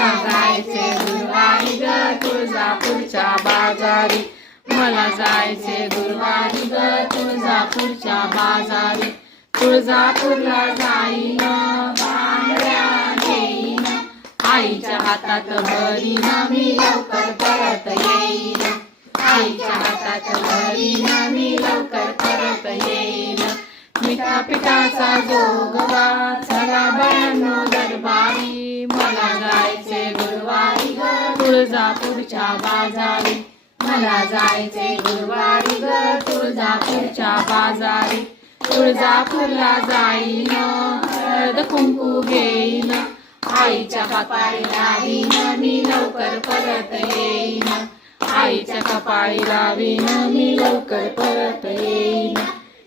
मला जायचे गुरुवारी ग तुळजापूरच्या बाजारी, मला जायचे गुरुवारी ग तुळजापूरच्या बाजारी. तुळजापूरला जाईन बांगड्या घेईन, आईच्या हातात भरीन मी लवकर परत येईन, आईच्या हातात भरीन मी लवकर परत येईन. मिठा पिठाचा जोगवा चला बाळांनो दरबारी, मला जायचे गुरुवारी ग तुळजापूरच्या बाजारी, मला जायचे गुरुवारी ग तुळजापूरच्या बाजारी. तुळजापूरला जाईन हळद कुंकू घेईन, आईच्या कपाळी लावीन मी लवकर परत येईन, आईच्या कपाळी लावीन मी लवकर परत येईन.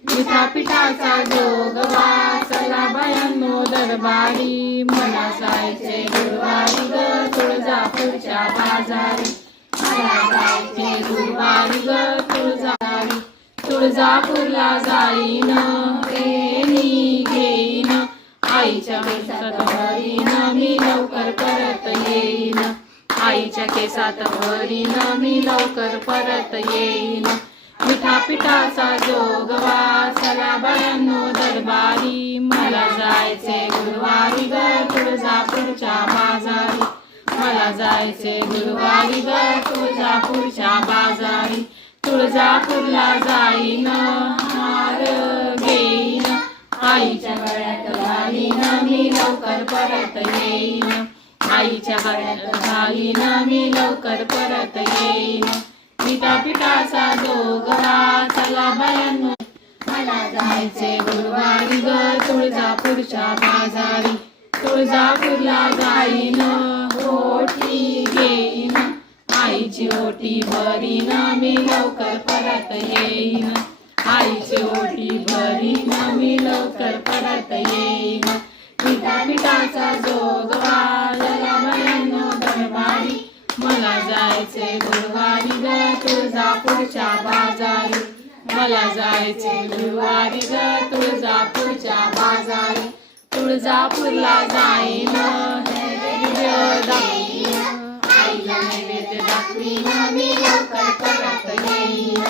मिठा पिठाचा जोगवा चला बायांनो दरबारी, मला जायचे गुरुवारी ग तुळजापूरच्या बाजारी, मला जायचे गुरुवारी ग तुळजारी. तुळजापूरला जाईन वेणी घेईन, आईच्या केसात भरीन मी लवकर परत येईन, आईच्या केसात भरीन मी लवकर परत येईन. मिठा पिठाचा जोगवा चला बायांनो दरबारी, मला जायचे गुरुवारी ग तुळजापूरच्या बाजारी, मला जायचे गुरुवारी ग तुळजापूरच्या बाजारी. तुळजापूरला जाईन हार घेईन, आईच्या गळ्यात घालीन मी लवकर परत येईन, आईच्या गळ्यात घालीन मी लवकर परत येईन. मिठा पिठाचा जोगवा चला बायांनो, मला जायचे गुरुवारी ग तुळजापूरच्या बाजारी, तुळजापूरला जाईन ओटी घेईन, आईची ओटी भरीन मी लवकर परत येईन, आईची ओटी भरीन मी लवकर परत येईन. मिठा पिठाचा जोगवा चला बायांनो दरबारी, मला जायचे गुरुवारी ग तुळजापूरच्या बाजारी, मला जायचे गुरुवारी ग तुळजापूरच्या बाजारी. तुळजापूरला जाईन नैवेद्य दाखवीन, आईला नैवेद्य दाखवीन मी लवकर परत येईन,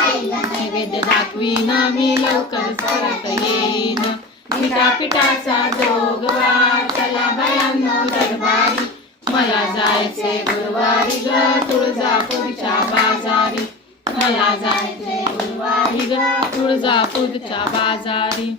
आईला नैवेद्य दाखवीन मी लवकर परत येईन. मिठा पिठाचा जोगवा चला बायांनो दरबारी, मला जायचे गुरुवारी ग तुळजापूरच्या बाजारी, मला जायचे गुरुवारी ग तुळजापूरच्या बाजारी.